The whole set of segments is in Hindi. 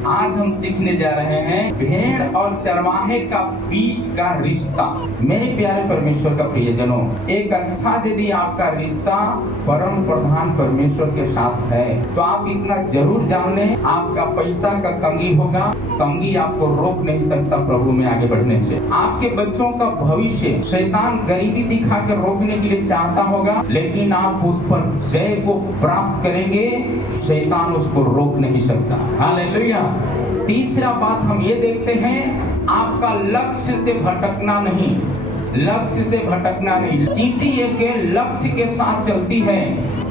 आज हम सीखने जा रहे हैं भेड़ और चरवाहे का बीच का रिश्ता। मेरे प्यारे परमेश्वर का प्रियजनों, एक अच्छा यदि आपका रिश्ता परम प्रधान परमेश्वर के साथ है तो आप इतना जरूर जान लें, आपका पैसा का तंगी होगा, तंगी आपको रोक नहीं सकता प्रभु में आगे बढ़ने से। आपके बच्चों का भविष्य शैतान गरीबी दिखा कर रोकने के लिए चाहता होगा, लेकिन आप उस पर जय को प्राप्त करेंगे, शैतान उसको रोक नहीं सकता। हालेलुया। तीसरा बात हम ये देखते हैं, आपका लक्ष्य से भटकना नहीं, लक्ष्य से भटकना नहीं। चींटी एक लक्ष्य के साथ चलती है,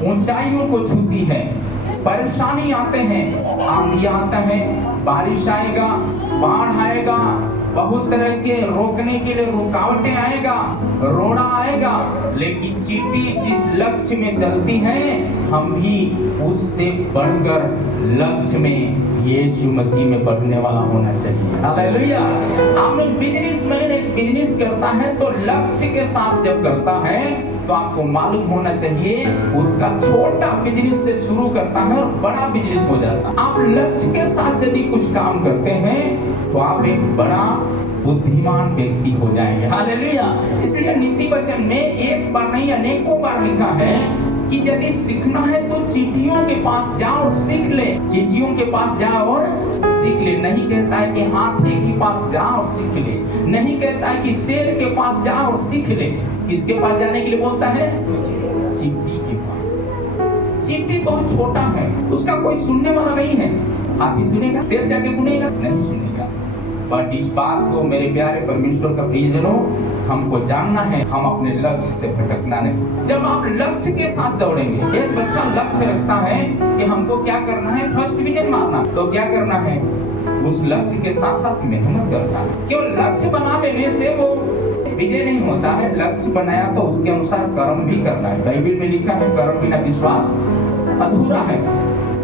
ऊंचाइयों को छूती है। परेशानी आते हैं, आंधी आता है, बारिश आएगा, बाढ़ आएगा, बहुत तरह के रोकने के लिए रुकावटें आएगा, रोड़ा आएगा, लेकिन चींटी जिस लक्ष्य में चलती है, हम भी उससे बढ़कर लक्ष्य में यीशु मसीह में बढ़ने वाला होना चाहिए। हालेलुया। आपने बिजनेसमैन एक बिजनेस करता है तो लक्ष्य के साथ जब करता है तो आपको मालूम होना चाहिए उसका छोटा बिजनेस से शुरू करता है और बड़ा बिजनेस हो जाता है। आप लक्ष्य के साथ यदि कुछ काम करते हैं तो आप एक बड़ा बुद्धिमान व्यक्ति हो जाएंगे। हालेलुया। इसलिए नीति वचन में एक बार नहीं अनेकों बार लिखा है कि यदि सीखना है तो चींटियों के पास जाओ और सीख ले, चींटियों के पास जाओ और सीख ले। नहीं कहता है कि हाथी के पास जाओ और सीख ले, नहीं कहता है कि शेर के पास जाओ और सीख ले। किसके पास जाने के लिए बोलता है? चींटी के पास। चींटी बहुत छोटा है, उसका कोई सुनने वाला नहीं है। हाथी सुनेगा? शेर जाके सुनेगा? नहीं सुनेगा। बट इस बात को मेरे प्यारे परमेश्वर का प्रियजनों, हमको जानना है, हम अपने लक्ष्य से भटकना नहीं। जब आप लक्ष्य के साथ दौड़ेंगे, एक बच्चा लक्ष्य रखता है कि हमको क्या करना है, फर्स्ट डिवीजन मारना, तो क्या करना है, उस लक्ष्य के साथ साथ मेहनत करना है। केवल लक्ष्य बना लेने से वो विजय नहीं होता है, लक्ष्य बनाया तो उसके अनुसार कर्म भी करना है। बाइबल में लिखा है, कर्म बिना विश्वास अधूरा है।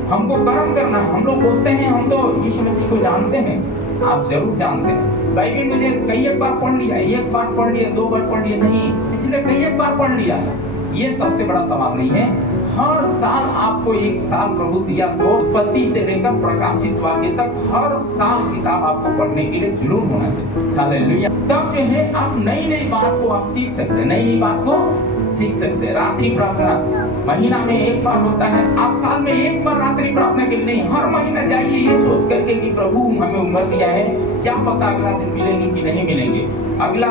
हमको कर्म करना है। हम लोग बोलते हैं हम तो यीशु मसीह को जानते हैं, आप जरूर जानते हैं। बाइबल मुझे कई बार पढ़ लिया, एक बार पढ़ लिया, दो बार पढ़ लिया, नहीं, पिछले कई बार पढ़ लिया। ये सबसे बड़ा सवाल नहीं है। हर साल आपको एक साल प्रभु दिया तो उत्पत्ति से लेकर प्रकाशित वाक्य तक हर साल किताब आपको पढ़ने के लिए जरूर होना चाहिए। हालेलुया। तब जो है आप नई नई बात को आप सीख सकते हैं, नई नई बात को सीख सकते हैं। रात्रि प्रार्थना महीना में एक बार होता है, आप साल में एक बार रात्रि प्रार्थना के लिए नहीं, हर महीना जाइए ये सोच करके कि प्रभु हमें उम्र दिया है, क्या पता अगला दिन मिलेंगे कि नहीं मिलेंगे, अगला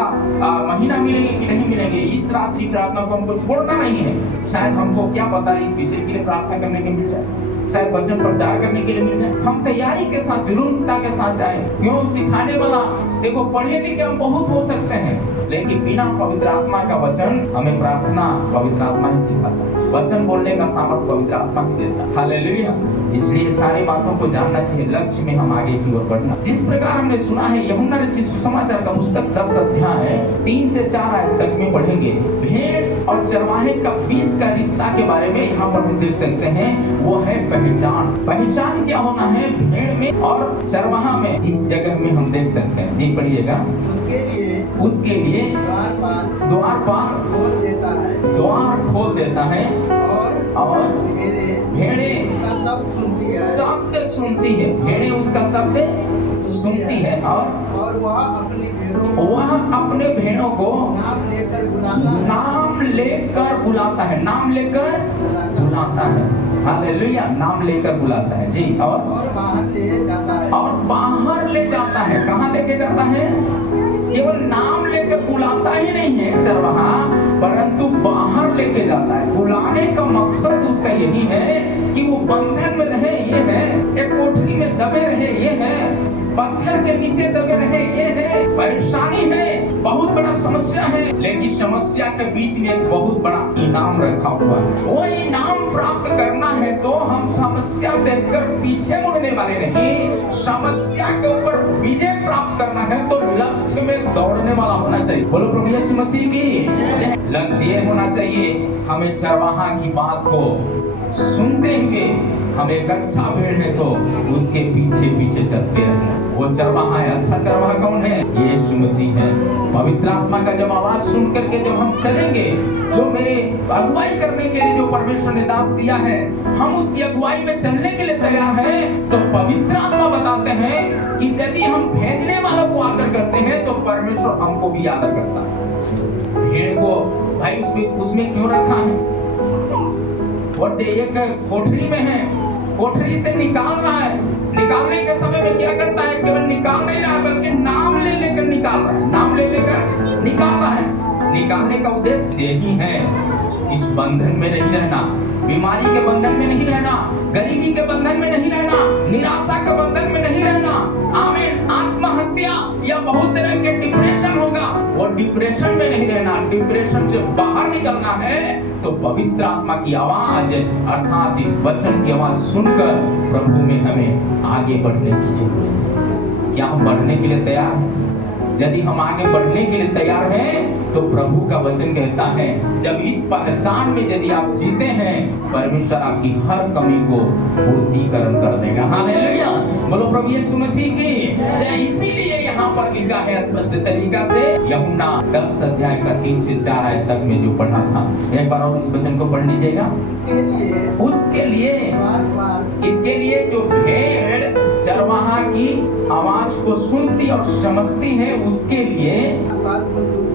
महीना मिलेंगे कि नहीं मिलेंगे। इस रात्रि प्रार्थना को हमको छोड़ना नहीं है। शायद हमको क्या पता एक विषय के लिए प्रार्थना करने के मिल जाए, शायद वचन प्रचार करने के लिए मिल जाए। हम तैयारी के साथ, जुनूनता के साथ जाए। क्यों? सिखाने वाला, देखो पढ़े लिखे हम बहुत हो सकते हैं, लेकिन बिना पवित्र आत्मा का वचन, हमें प्रार्थना पवित्र आत्मा ही सिखाता है, वचन बोलने का सामर्थ्य पवित्र आत्मा ही देता है। हालेलुया। इसलिए सारी बातों को जानना चाहिए, लक्ष्य में हम आगे की ओर बढ़ना। जिस प्रकार हमने सुना है, यूहन्ना रचित सुसमाचार का पुस्तक 10 अध्याय 3 से 4 आयत तक में पढ़ेंगे। भेड़ और चरवाहे का बीच का रिश्ता के बारे में यहाँ पर हम देख सकते हैं, वो है पहचान। पहचान क्या होना है भेड़ में और चरवाहा में, इस जगह में हम देख सकते हैं। जी पढ़िएगा। उसके लिए द्वारपाल द्वार खोल देता है और भेड़ें शब्द सुनती है, भेड़ें उसका शब्द सुनती है और वह अपने भेड़ों को नाम लेकर बुलाता है, नाम लेकर बुलाता है। हालेलुया। नाम लेकर बुलाता है। जी। और बाहर ले जाता है। कहाँ लेके जाता है? केवल नाम लेकर बुलाता ही नहीं है चरवाहा, परंतु बाहर लेके जाता है। बुलाने का मकसद उसका यही है कि वो बंधन में रहे, ये है, एक कोठरी में दबे रहे, ये है, पत्थर के नीचे दबे रहे, ये है। परेशानी है, बहुत बड़ा समस्या है, लेकिन समस्या के बीच में एक बहुत बड़ा इनाम रखा हुआ है। वो इनाम प्राप्त करना है तो हम समस्या देखकर पीछे मुड़ने वाले नहीं, समस्या के ऊपर विजय प्राप्त करना है तो लक्ष्य में दौड़ने वाला होना चाहिए। बोलो प्रभु यीशु मसीह की। लक्ष्य ये होना चाहिए, हमें चरवाहा की बात को सुनते हुए हम एक अच्छा भेड़ है तो उसके पीछे पीछे चलते रहना। वो चरवाहा है। अच्छा चरवाहा कौन है? यीशु मसीह है। पवित्र आत्मा का जब आवाज सुन करके जब हम चलेंगे, जो मेरे अगुवाई करने के लिए जो परमेश्वर ने दास दिया है, हम उसकी अगुवाई में चलने के लिए तैयार हैं, तो पवित्र आत्मा बताते करते हैं तो परमेश्वर हमको भी आदर करता है। भेड़ को भाई उसमें क्यों रखा है? वो एक कोठरी में है, कोठरी से निकाल रहा है। निकालने के समय में क्या करता है? केवल निकाल नहीं रहा है बल्कि नाम ले लेकर निकाल रहा है, नाम ले लेकर निकाल रहा है। निकालने का उद्देश्य यही है, इस बंधन में नहीं रहना, बीमारी के बंधन में नहीं रहना, गरीबी के बंधन में नहीं रहना, निराशा के बंधन में नहीं रहना। आमीन। आत्महत्या या बहुत तरह के डिप्रेशन होगा, वो डिप्रेशन में नहीं रहना। डिप्रेशन से बाहर निकलना है तो पवित्र आत्मा की आवाज अर्थात इस वचन की आवाज सुनकर प्रभु में हमें आगे बढ़ने की जरूरत है। क्या हम बढ़ने के लिए तैयार हैं? यदि हम आगे बढ़ने के लिए तैयार हैं तो प्रभु का वचन कहता है, जब इस पहचान में यदि आप जीते हैं, परमेश्वर आपकी हर कमी को पूर्तिकरण कर देगा। हालेलुया। बोलो प्रभु यीशु मसीह की जय। इसीलिए यहाँ पर लिखा है स्पष्ट तरीका से, यूहन्ना 10 अध्याय का 3 से 4 आयत तक में जो पढ़ा था, एक बार और इस वचन को पढ़ लीजिएगा। उसके लिए किसके लिए? जो भेड़ चरवाहा की आवाज को सुनती और समझती है, उसके लिए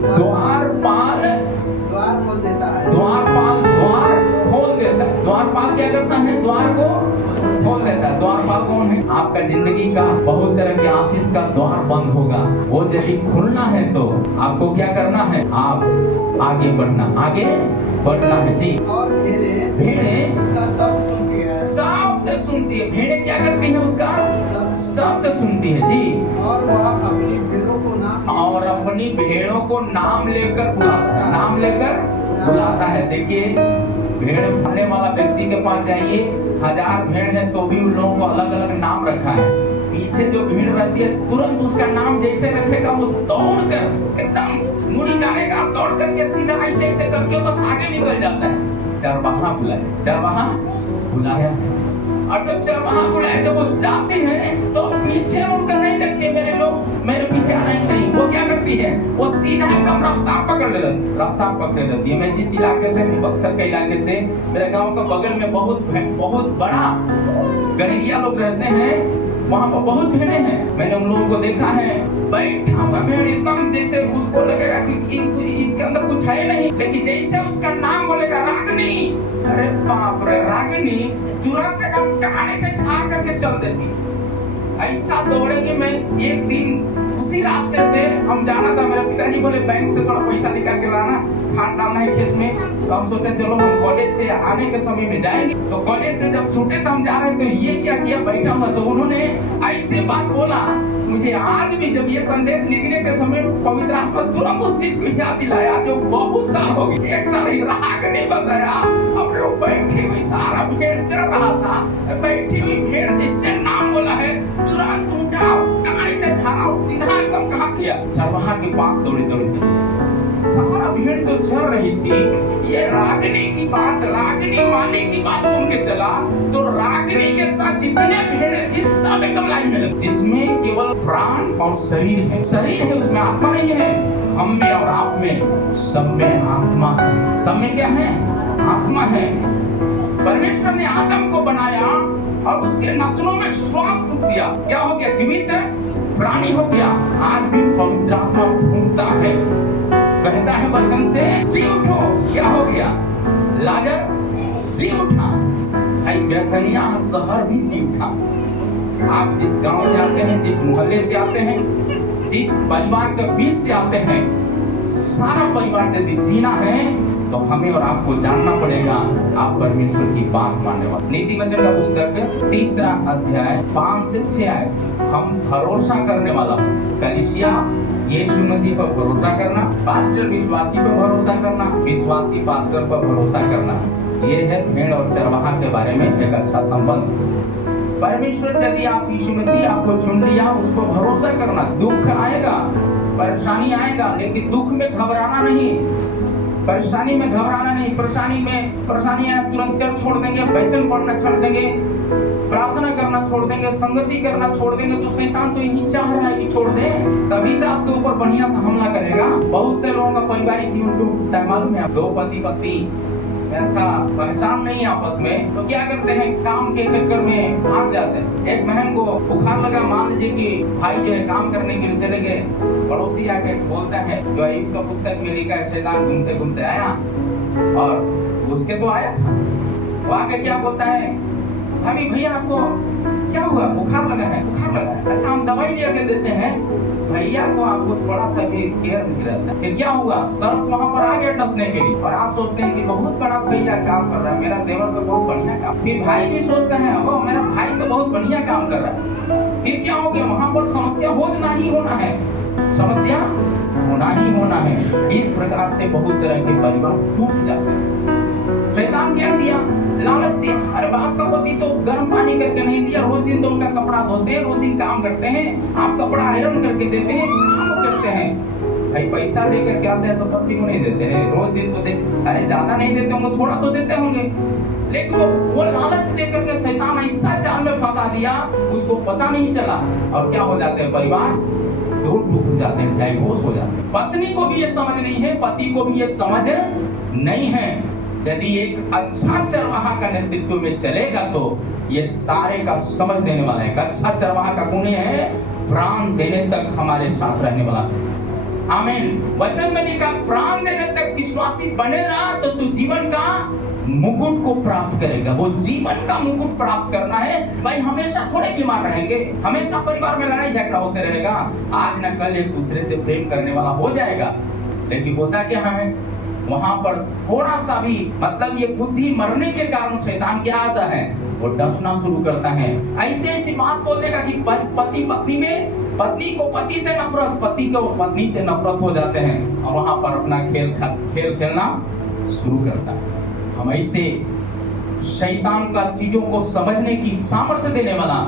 द्वारपाल द्वार खोल देता है। द्वारपाल क्या करता है? द्वार को खोल देता है। द्वारपाल कौन है? आपका जिंदगी का बहुत तरह के आशीष का द्वार बंद होगा, वो यदि खुलना है तो आपको क्या करना है? आप आगे बढ़ना है जी। और भेड़ें उसका शब्द सुनती है। भेड़ें क्या करती है? उसका शब्द सुनती है जी। और वह अपनी भेड़ों को नाम लेकर बुलाता है, नाम लेकर बुलाता है। देखिए, भेड़ पालने वाला व्यक्ति के पास जाइए, 1000 भेड़ है तो भी उन लोगों को अलग अलग नाम रखा है। पीछे जो भीड़ रहती है, तुरंत उसका नाम जैसे रखेगा, वो दौड़ कर एकदम मुड़ी डालेगा, दौड़ करके सीधा ऐसे ऐसे करके बस आगे निकल जाता है। चरवाहा बुलाया और जब चरवाहा बुलाया जब वो जाते हैं तो पीछे मुड़कर नहीं देखते मेरे लोग मेरे पीछे आ रहे हैं, नहीं। वो क्या करती है? वो सीधा एकदम रफ्तार पकड़ लेती है। मैं जिस इलाके से, बक्सर के इलाके से, मेरे गांव के बगल में बहुत बड़ा गरीबिया लोग रहते हैं, वहाँ पर बहुत भेड़े हैं। मैंने उन लोगों को देखा है, बैठा हुआ भेड़ एकदम जैसे उसको लगेगा कि इसके अंदर कुछ है नहीं, लेकिन जैसे उसका नाम बोलेगा रागिनी, अरे बाप रे, रागिनी तुरंत एकदम काने से झाड़ करके चल देती। ऐसा दौड़ेगी। मैं एक दिन उसी रास्ते से हम जाना था, मेरे पिताजी बोले बैंक से थोड़ा पैसा निकाल के लाना, खाद डालना है खेत में। तो हम सोचा चलो हम कॉलेज से आने के समय में जाएंगे। तो कॉलेज से जब छूटे तो हम जा रहे थे, तो ये क्या किया, बैठा हुआ, तो उन्होंने ऐसे बात बोला। मुझे आज भी जब ये संदेश लिखने के समय पवित्र आत्मा तुरंत उस चीज को याद दिलाया जो बहुत साल हो गए, 1 साल ही राग नहीं बताया। अब वो बैठी हुई सारा भेड़ चल रहा था, बैठी हुई भेड़ जिससे नाम बोला है तुरंत उठा, कानी से झाड़ा, सीधा एकदम कहाँ किया, चरवाहा के पास दौड़ी चली। सारा भीड़ जो चल रही थी, ये रागिनी की बात, रागिनी माली की बात सुन के चला, तो रागिनी के साथ जितने भेड़े थी सब एकदम लाइन में लगी। जिसमें केवल प्राण और शरीर है, उसमें आत्मा नहीं है। हम में और आप में, सब में आत्मा है। सब में क्या है? आत्मा है। परमेश्वर ने आदम को बनाया और उसके नथनों में श्वास फूंक दिया। क्या हो गया? जीवित प्राणी हो गया। आज भी पवित्र आत्मा फूंकता है, कहता है वचन से जी उठो। क्या हो गया? लाजर जी उठा। बेतनिया शहर भी जी उठा। आप जिस गांव से आते हैं, जिस मोहल्ले से आते हैं, जिस परिवार के बीच से आते हैं, सारा परिवार यदि जीना है तो हमें और आपको जानना पड़ेगा आप परमेश्वर की बात मानने वाले। नीति वचन का पुस्तक 3 अध्याय 5 से 6 आए। हम भरोसा करने वाला कलीसिया यीशु मसीह पर भरोसा करना, पास्टर विश्वासी पर भरोसा करना, विश्वासी पास्टर पर भरोसा करना, ये है भेड़ और चरवाहा के बारे में एक अच्छा संबंध। परमेश्वर यदि आप यीशु मसीह आपको चुन लिया, उसको भरोसा करना। दुख आएगा, परेशानी आएगा, लेकिन दुख में घबराना नहीं, परेशानी में घबराना नहीं। परेशानी आए तुरंत चर्च छोड़ देंगे, वचन पढ़ना छोड़ देंगे, प्रार्थना करना छोड़ देंगे, संगति करना छोड़ देंगे, तो शैतान तो यही चाह रहा है कि छोड़ दे, तभी तो आपके ऊपर बढ़िया से हमला करेगा। बहुत से लोगों का पारिवारिक जीवन को मालूम है, 2 पति पत्नी में अच्छा पहचान नहीं आपस में, तो क्या करते हैं, काम के चक्कर में भाग जाते हैं। एक बहन को बुखार लगा, मान लीजिए कि भाई जो है काम करने के लिए चले गए, पड़ोसी आके बोलता है, जो अय्यूब का पुस्तक में लिखा है, शैतान घूमते घूमते आया और उसके तो आया था, वो आके क्या बोलता है, भाभी भैया आपको क्या हुआ, बुखार लगा है, बुखार लगा है, अच्छा हम दवाई ले आके देते हैं। भैया को आपको थोड़ा सा भी केयर नहीं रहता। फिर क्या हुआ, सर्प वहां पर आ गया डसने के लिए, और आप सोचते हैं कि बहुत बड़ा भैया काम कर रहा है, मेरा देवर तो बहुत बढ़िया काम। फिर भाई भी सोचता है, वो मेरा भाई तो बहुत बढ़िया काम कर रहा है। फिर क्या हो गया, वहां पर समस्या होना ही होना है, समस्या होना ही होना है। इस प्रकार से बहुत तरह के परिवार टूट जाते हैं। शैतान क्या दिया, लालच दिया। अरे बाप का पति तो गर्म पानी करके नहीं दिया, रोज दिन तो उनका कपड़ा धोते हैं, रोज दिन काम करते हैं, आप कपड़ा आयरन करके देते हैं, काम करते हैं। भाई पैसा लेकर के आते हैं तो पति को नहीं देते हैं, रोज दिन तो दे, अरे ज्यादा नहीं देते होंगे, थोड़ा तो देते होंगे, लेकिन वो लालच देकर के शैतान ऐसा जाल में फंसा दिया, उसको पता नहीं चला। और क्या हो जाते हैं, परिवार दो टूट जाते हैं, डाइवोर्स हो जाते हैं। पत्नी को भी ये समझ नहीं है, पति को भी ये समझ नहीं है। यदि एक अच्छा चरवाहा का नेतृत्व में चलेगा तो ये सारे का समझ देने वाला है। अच्छा चरवाहा का गुण है प्राण देने तक हमारे साथ रहने वाला। आमीन। वचन में लिखा, प्राण देने तक विश्वासी बने रहा तो तू जीवन का मुकुट को प्राप्त करेगा। वो जीवन का मुकुट प्राप्त करना है। भाई हमेशा थोड़े बीमार रहेंगे, हमेशा परिवार में लड़ाई झगड़ा होते रहेगा, आज न कल एक दूसरे से प्रेम करने वाला हो जाएगा। लेकिन होता क्या है, वहां पर थोड़ा सा भी मतलब ये बुद्धि मरने के कारण शैतान क्या आता है, वो डसना शुरू करता है। ऐसे ऐसी बात बोल देगा कि पति पत्नी में, पत्नी को पति से नफरत, पति को पत्नी से नफरत हो जाते हैं, और वहां पर अपना खेल खेलना शुरू करता है। हम ऐसे शैतान का चीजों को समझने की सामर्थ्य देने वाला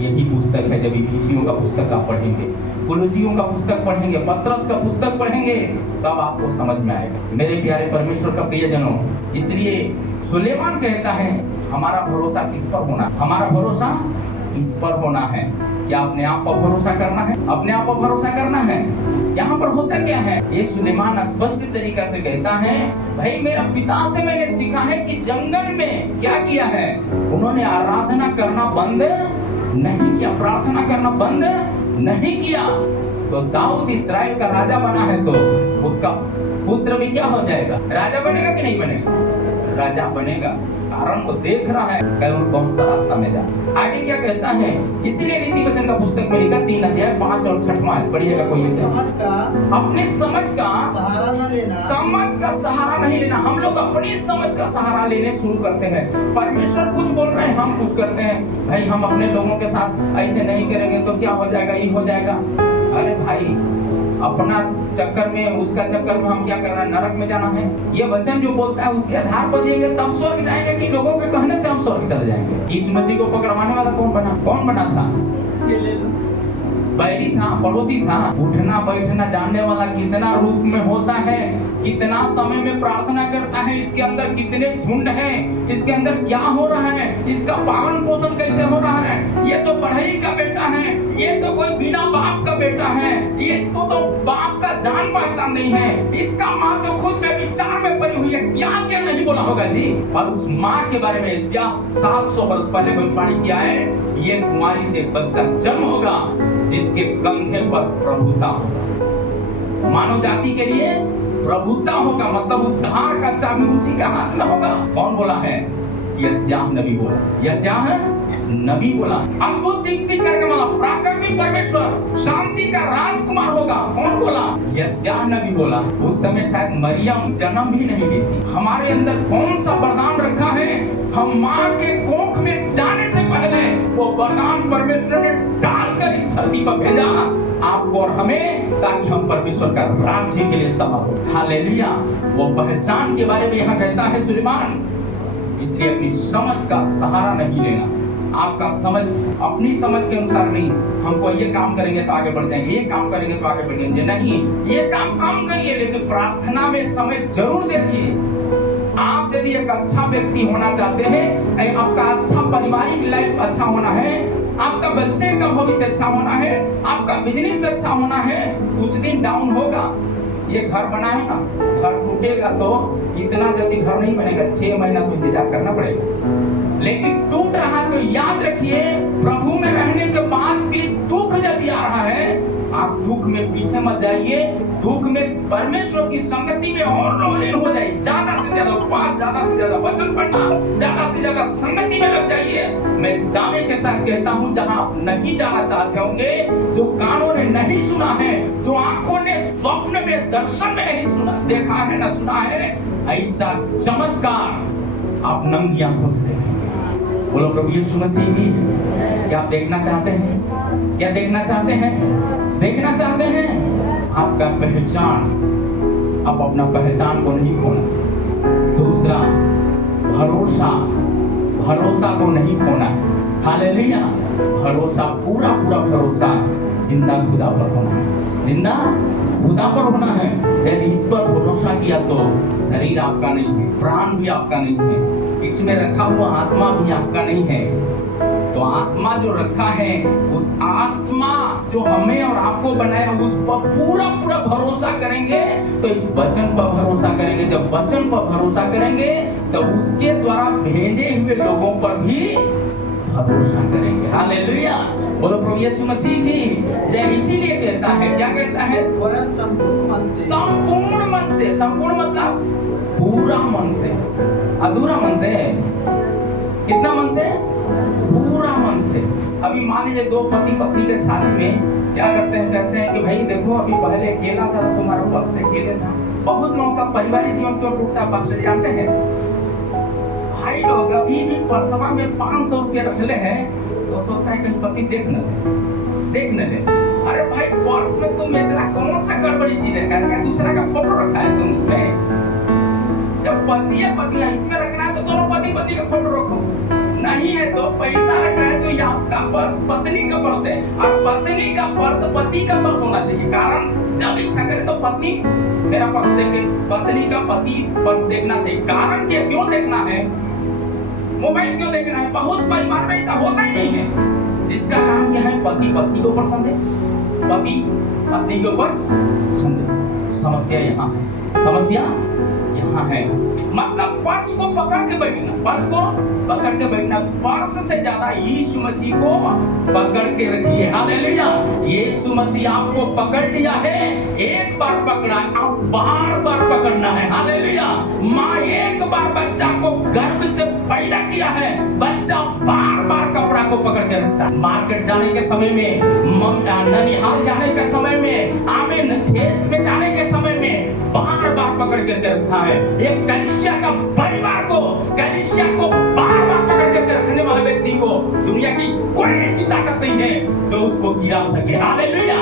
यही पुस्तक है। जब इफिसियों का पुस्तक आप पढ़ेंगे, कुलुसियों का पुस्तक पढ़ेंगे, पत्रस का पुस्तक पढ़ेंगे, तब आपको समझ में आएगा। मेरे प्यारे परमेश्वर का प्रियजनों, इसलिए सुलेमान कहता है हमारा भरोसा किस पर होना, हमारा भरोसा किस पर होना है। क्या अपने आप पर भरोसा करना है, अपने आप पर भरोसा करना है। यहाँ पर होता क्या है, ये सुलेमान स्पष्ट तरीका से कहता है, भाई मेरा पिता से मैंने सीखा है कि जंगल में क्या किया है, उन्होंने आराधना करना बंद नहीं किया, प्रार्थना करना बंद नहीं किया। तो दाऊद इस्राएल का राजा बना है, तो उसका पुत्र भी क्या हो जाएगा, राजा बनेगा कि नहीं बनेगा, राजा बनेगा। कारण वो देख रहा है कैरोल कौन सा रास्ता में जा। आगे क्या कहता है, इसीलिए नीति वचन का पुस्तक में लिखा 3 अध्याय 5 और 6 पढ़िएगा कोई एक, अपने समझ का सहारा नहीं लेना। हम लोग अपनी समझ का सहारा लेने शुरू करते हैं। परमेश्वर कुछ बोल रहे हैं, हम कुछ करते हैं। भाई हम अपने लोगों के साथ ऐसे नहीं करेंगे तो क्या हो जाएगा, ये हो जाएगा। अरे भाई अपना चक्कर में, उसका चक्कर में हम क्या करना, नरक में जाना है। ये वचन जो बोलता है उसके आधार पर जिएंगे तब स्वर्ग जाएंगे, कि लोगों के कहने से हम स्वर्ग चले जाएंगे। यीशु मसीह को पकड़वाने वाला कौन बना था, बैरी था, पड़ोसी था। उठना बैठना जानने वाला कितना रूप में होता है, कितना समय में प्रार्थना करता है, इसके अंदर कितने झुंड हैं, इसके अंदर क्या हो रहा है, इसका पालन पोषण कैसे हो रहा है। ये तो बढ़ई का बेटा है, ये तो कोई बिना बाप का बेटा है, ये इसको तो बाप का जान पहचान नहीं है, इसका माँ तो खुद में विचार में पड़ी हुई है, क्या क्या नहीं बोला होगा जी। पर उस माँ के बारे में 700 वर्ष पहले भविष्यवाणी किया है, ये कुंवारी से बच्चा जन्म होगा जिसके कंधे पर प्रभुता होगा। मानव जाति के लिए प्रभुता होगा, मतलब उद्धार का चाबी उसी का हाथ में होगा। कौन बोला है, यशायाह नबी बोला, यशायाह नबी बोला। अद्भुत दीप्ति करने वाला प्राकृतिक परमेश्वर शांति का राजकुमार होगा। कौन बोला, यशायाह नबी बोला। उस समय शायद मरियम जन्म भी नहीं ली थी। हमारे अंदर कौन सा वरदान रखा है, हम माँ के कोख में जाने से पहले वो वरदान परमेश्वर ने डालकर इस धरती पर भेजा आपको और हमें, ताकि हम परमेश्वर का राज्य के लिए इस्तेमाल हो। हालेलुया। वो पहचान के बारे में यहाँ कहता है सुलेमान। इसलिए अपनी समझ का सहारा नहीं लेना। आपका समझ अपनी समझ के अनुसार नहीं, हमको ये काम करेंगे तो आगे बढ़ जाएंगे, ये काम करेंगे तो आगे बढ़ जाएंगे, नहीं, ये काम कम करिए लेकिन प्रार्थना में समय जरूर दे दीजिए। आप यदि एक अच्छा व्यक्ति होना चाहते हैं, आपका अच्छा पारिवारिक लाइफ अच्छा होना है, आपका बच्चे का भविष्य अच्छा होना है, आपका बिजनेस अच्छा होना है, कुछ दिन डाउन होगा, ये घर बना है ना, घर टूटेगा तो इतना जल्दी घर नहीं बनेगा, 6 महीना तो इंतजार करना पड़ेगा। लेकिन टूट रहा तो याद रखिए, प्रभु में रहने के बाद भी दुख यदि आ रहा है, आप दुख में पीछे मत जाइए, दुख में परमेश्वर की संगति में और लीन हो जाइए। ज्यादा से ज्यादा उपवास, ज्यादा से ज्यादा वचन पढ़ना, ज्यादा से ज्यादा संगति में लग जाइए। मैं दावे के साथ कहता हूं, जहां आप नहीं जाना चाहते होंगे, जो कानों ने नहीं सुना है, जो आंखों ने स्वप्न में, दर्शन में नहीं सुना, देखा है ना सुना है, ऐसा चमत्कार आप नंगी आंखों से देखेंगे। बोलो प्रभु यीशु मसीह की। क्या आप देखना चाहते हैं? क्या देखना चाहते हैं? देखना चाहते हैं आपका पहचान, आप अपना पहचान को नहीं खोना। दूसरा, भरोसा को नहीं खोना। हालेलुया। भरोसा, पूरा भरोसा जिंदा खुदा पर होना है, जिंदा खुदा पर होना है। यदि इस पर भरोसा किया तो शरीर आपका नहीं है, प्राण भी आपका नहीं है, इसमें रखा हुआ आत्मा भी आपका नहीं है। तो आत्मा जो रखा है, उस आत्मा जो हमें और आपको बनाया, उस पर पूरा भरोसा करेंगे। तो इस वचन पर भरोसा करेंगे। जब वचन पर भरोसा करेंगे तो उसके द्वारा भेजे हुए लोगों पर भी भरोसा करेंगे। हालेलुया। बोलो प्रभु यीशु मसीह की जय। इसीलिए कहता है, क्या कहता है? संपूर्ण मन से। संपूर्ण मतलब पूरा मन से, अधूरा मन से। कितना मन से? पूरा मन से। अभी मान लीजिए दो पति पत्नी के शादी में क्या करते हैं? कहते हैं कि भाई देखो, अभी पहले अकेला था तो तुम्हारा वक्त से अकेले था। बहुत लोगों का पारिवारिक जीवन क्यों टूटता है पास्टर जानते हैं? भाई लोग अभी भी परसवा में 500 रुपये रख ले हैं तो सोचता है कहीं पति देख न ले। अरे भाई पर्स में तुम इतना कौन सा गड़बड़ी चीज है? क्या दूसरा का फोटो रखा है तुम उसमें? जब पति है पति है, इसमें रखना है तो दोनों पति पत्नी का फोटो रखो। नहीं है तो पैसा रखा है तो ये आपका पर्स पत्नी का पर्स है, और पत्नी का पर्स पति का पर्स होना चाहिए। कारण जब इच्छा करे तो पत्नी मेरा पर्स देखे, पत्नी का पति पर्स देखना चाहिए। कारण क्या, क्यों देखना है? मोबाइल क्यों देखना है? बहुत परिवार में ऐसा होता ही नहीं है। जिसका कारण क्या है? पति पत्नी के ऊपर संदेह, पति पत्नी के ऊपर संदेह। समस्या यहाँ है, समस्या यहाँ है। मतलब पर्स को पकड़ के बैठना, पर्स को पकड़ के बैठना। पर्स से ज्यादा यीशु मसीह को पकड़ के रखिए। हालेलुया। यीशु मसीह आपको पकड़ लिया है, एक बार पकड़ा, आप बार पकड़ना है। हालेलुया। माँ एक बार बच्चा को गर्भ से पैदा किया है, बच्चा बार कपड़ा को पकड़ के रखता है। मार्केट जाने के समय में, ननिहाल जाने के समय में, आमीन, खेत में जाने के समय में बार पकड़ के रखा है। एक कलीसिया का परिवार को, कलीसिया को बार पकड़ के रखने वाले व्यक्ति को दुनिया की कोई ऐसी ताकत नहीं है जो उसको गिरा सके। हालेलुया।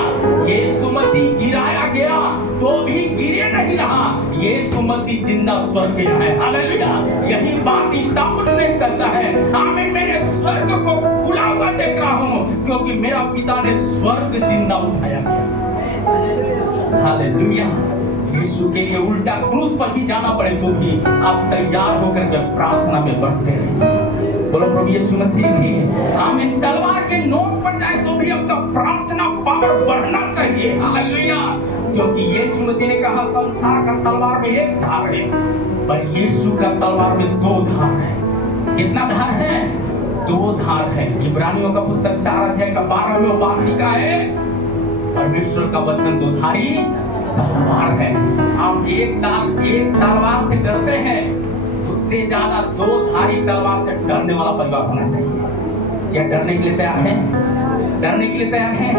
यीशु मसीह गिराया गया तो भी गिरे नहीं रहा। यीशु मसीह जिंदा स्वर्ग गया है। हालेलुया। यही बात स्थापित करता है। आमीन। मैंने स्वर्ग को खुला हुआ देख रहा हूँ क्योंकि मेरा पिता ने स्वर्ग जिंदा उठाया गया। हालेलुया। यीशु के लिए उल्टा क्रूस पर भी जाना पड़े तो भी आप तैयार होकर के प्रार्थना में बढ़ते रहिए। बोलो प्रभु यीशु मसीह की। आमीन। तलवार के नोक पर जाए तो भी आपका प्रार्थना पावर बढ़ना चाहिए। हालेलुया। क्योंकि यीशु मसीह ने कहा संसार का तलवार में एक धार है, पर यीशु का तलवार में 2 धार है। कितना धार है? 2 धार है। इब्रानियों का पुस्तक 4 अध्याय का 12वें बार लिखा है, परमेश्वर का वचन 2 धारी तलवार है। हम एक तलवार से डरते हैं, उससे ज्यादा 2 धारी तलवार से डरने वाला परिवार होना चाहिए। क्या डरने के लिए तैयार है? डरने के लिए तैयार है?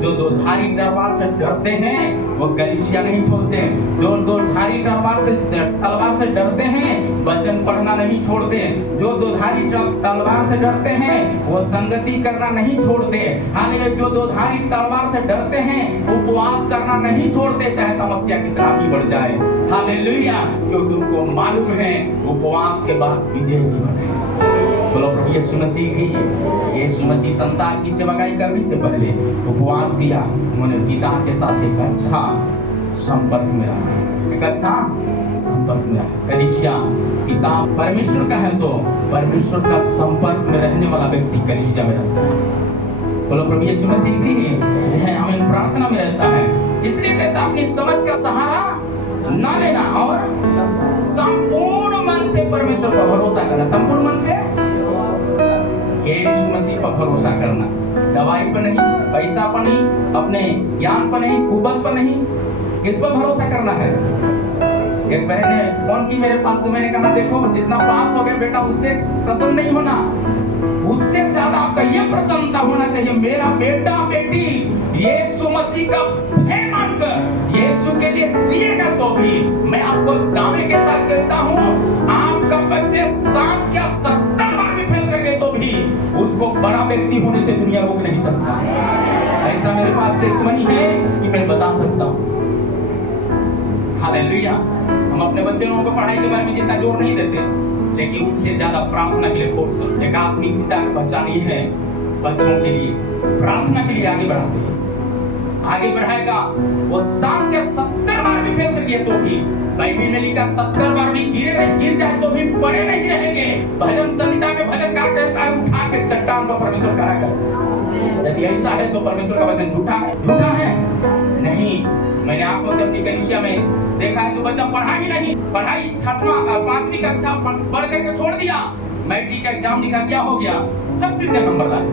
जो 2 धारी तलवार से डरते हैं वो कलीसिया नहीं छोड़ते। जो 2 धारी तलवार से डरते हैं वचन पढ़ना नहीं छोड़ते। जो 2 धारी तलवार से डरते हैं वो संगति करना नहीं छोड़ते। हालांकि जो 2 धारी तलवार से डरते हैं उपवास करना नहीं छोड़ते, चाहे समस्या कितना भी बढ़ जाए। हालेलुया। क्योंकि उनको मालूम है उपवास के बाद विजय जीवन है। बोलो प्रभु यीशु मसीह की। यीशु मसीह संसार की सेवागाई करने से पहले उपवास किया। उन्होंने पिता के साथ एक अच्छा संपर्क में रहा, एक अच्छा संपर्क में रहा। कलीसिया पिता परमेश्वर का है तो परमेश्वर का संपर्क में रहने वाला व्यक्ति कलीसिया में रहता है। बोलो प्रभु यीशु मसीह की जय। आमीन। प्रार्थना में रहता है। इसलिए कहता है अपनी समझ का सहारा ना लेना और संपूर्ण मन से परमेश्वर पर भरोसा करना। संपूर्ण मन से यीशु मसीह पर भरोसा करना, दवाई पर नहीं, पैसा पर नहीं, अपने ज्ञान पर नहीं, कुवत पर नहीं, किस पर भरोसा करना है? एक बहन ने फोन की मेरे पास, तो मैंने कहा देखो जितना पास हो गए बेटा उससे प्रसन्न नहीं होना, उससे ज्यादा आपका यह प्रसन्नता होना चाहिए मेरा बेटा बेटी यीशु मसीह का भय मानकर यीशु के लिए जिएगा तो भी मैं आपको दावे के साथ कहता हूँ आपका बच्चे 7 या 70 बार भी फेल कर गए तो भी उसको बड़ा व्यक्ति होने से दुनिया रोक नहीं सकता। ऐसा मेरे पास टेस्टमनी है कि मैं बता सकता हूँ। हालेलुया। हम अपने बच्चे लोगों को पढ़ाई के बारे में जितना जोर नहीं देते, लेकिन उससे ज्यादा प्रार्थना के लिए फोर्स करते हैं। एकात्मिक पिता का बच्चा नहीं है, बच्चों के लिए प्रार्थना के लिए आगे बढ़ाते हैं। आगे बढ़ाएगा वो 7 या 70 बार भी फेल कर गया तो भी बाइबल में लिखा 70 बार भी गिर जाए तो भी पड़े नहीं रहेंगे। भजन संहिता में भजनकार कहता है उठा के चट्टान पर परमेश्वर खड़ा कर। यदि ऐसा है तो परमेश्वर का वचन झूठा है? झूठा है नहीं। मैंने आंखों से अपनी कलीसिया में देखा है जो बच्चा पढ़ा ही नहीं, पढ़ाई 5वीं कक्षा पढ़ करके छोड़ दिया, मैट्रिक का एग्जाम लिखा, क्या हो गया? फर्स्ट डिवीजन नंबर लाया।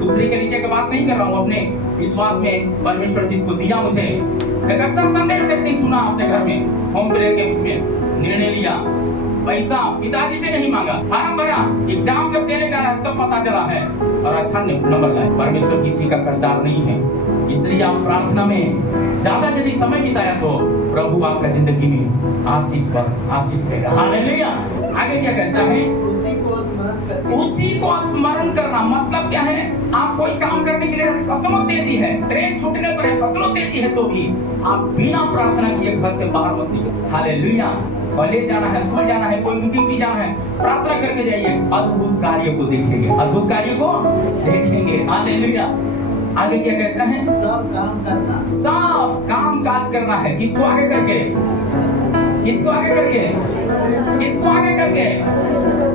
दूसरी कलीसिया की बात नहीं कर रहा हूँ, अपने विश्वास में परमेश्वर जिसको दिया मुझे एक अच्छा संदेश एक दिन सुना अपने घर में, होम प्रेयर के बीच में निर्णय लिया, पैसा पिताजी से नहीं मांगा, फॉर्म भरा, एग्जाम जब देने जा रहा है तब पता चला है और अच्छा नंबर लाया। परमेश्वर किसी का कर्जदार नहीं है, इसलिए आप प्रार्थना में ज्यादा यदि समय बिताया तो प्रभु आपका जिंदगी में आशीष पर आशीष देगा। हालेलुया। आगे क्या कहता है? उसी को स्मरण करना मतलब क्या है? आप कोई काम करने के लिए कतनो तेजी है, ट्रेन छूटने पर है, कतनो तेजी है तो भी आप बिना प्रार्थना किए घर से बाहर मत निकलिए। हालेलुया। कॉलेज जाना है, स्कूल जाना है, कोई मीटिंग जाना है, प्रार्थना करके जाइए, अद्भुत कार्य को देखेंगे, अद्भुत कार्य को देखेंगे। हालेलुया। आगे क्या कहता है? सब काम करना, सब काम काज करना है। किसको आगे करके? किसको आगे करके? किसको आगे करके?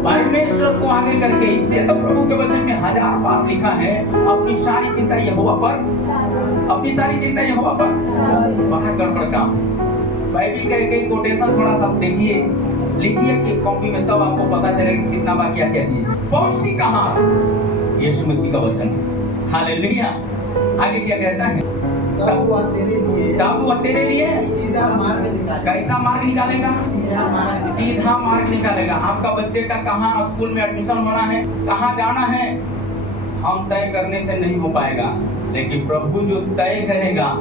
परमेश्वर को आगे करके। इसलिए तो प्रभु के वचन में 1000 बार लिखा है अपनी सारी चिंता यहोवा पर, अपनी सारी चिंता यहोवा पर। बड़ा गड़बड़ काम। बाइबल का एक कोटेशन थोड़ा सा देखिए, लिखिए कि कॉपी में, तब आपको पता चलेगा कितना बार क्या क्या चीज। पौष्टिक आहार यीशु मसीह का वचन। हालेलुया। आगे क्या कहता है? तब वह तेरे लिए सीधा मार्ग निकालेगा। कैसा मार्ग निकालेगा? सीधा मार्ग निकालेगा। आपका बच्चे का कहाँ स्कूल में एडमिशन होना है, कहाँ जाना है, हम तय करने से नहीं हो पाएगा, लेकिन प्रभु जो तय करेगा